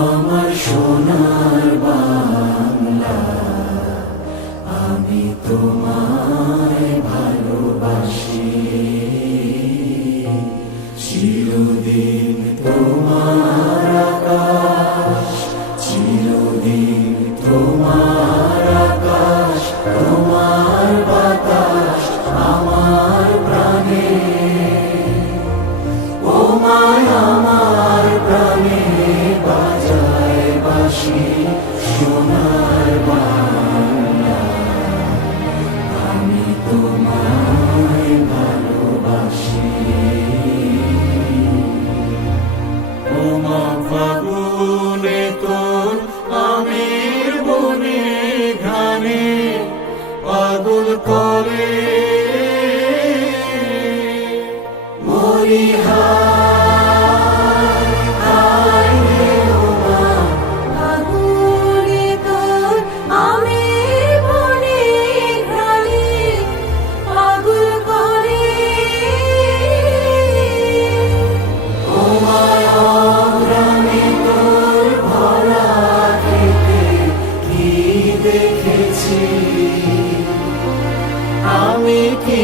আমার সোনার বাংলা, আমি তোমায় ভালোবাসি। চিরদিন তোমার আকাশ, চিরদিন তোমার আকাশ, তোমার বাতাস আমার প্রাণে। ও মায় আমার প্রাণে বাজায় বাঁশি সোনার বাংলা, আমি তোমায় ভালোবাসি। ও মা ফাগুনে তোর আমের বনে ঘানে পাগল করে মরি ফাগুনে তোর আমের বনে ঘ্রাণে পাগল করে। ও মায়াগ্রামে তোর ভরা খেতে কি দেখেছি, আমি কি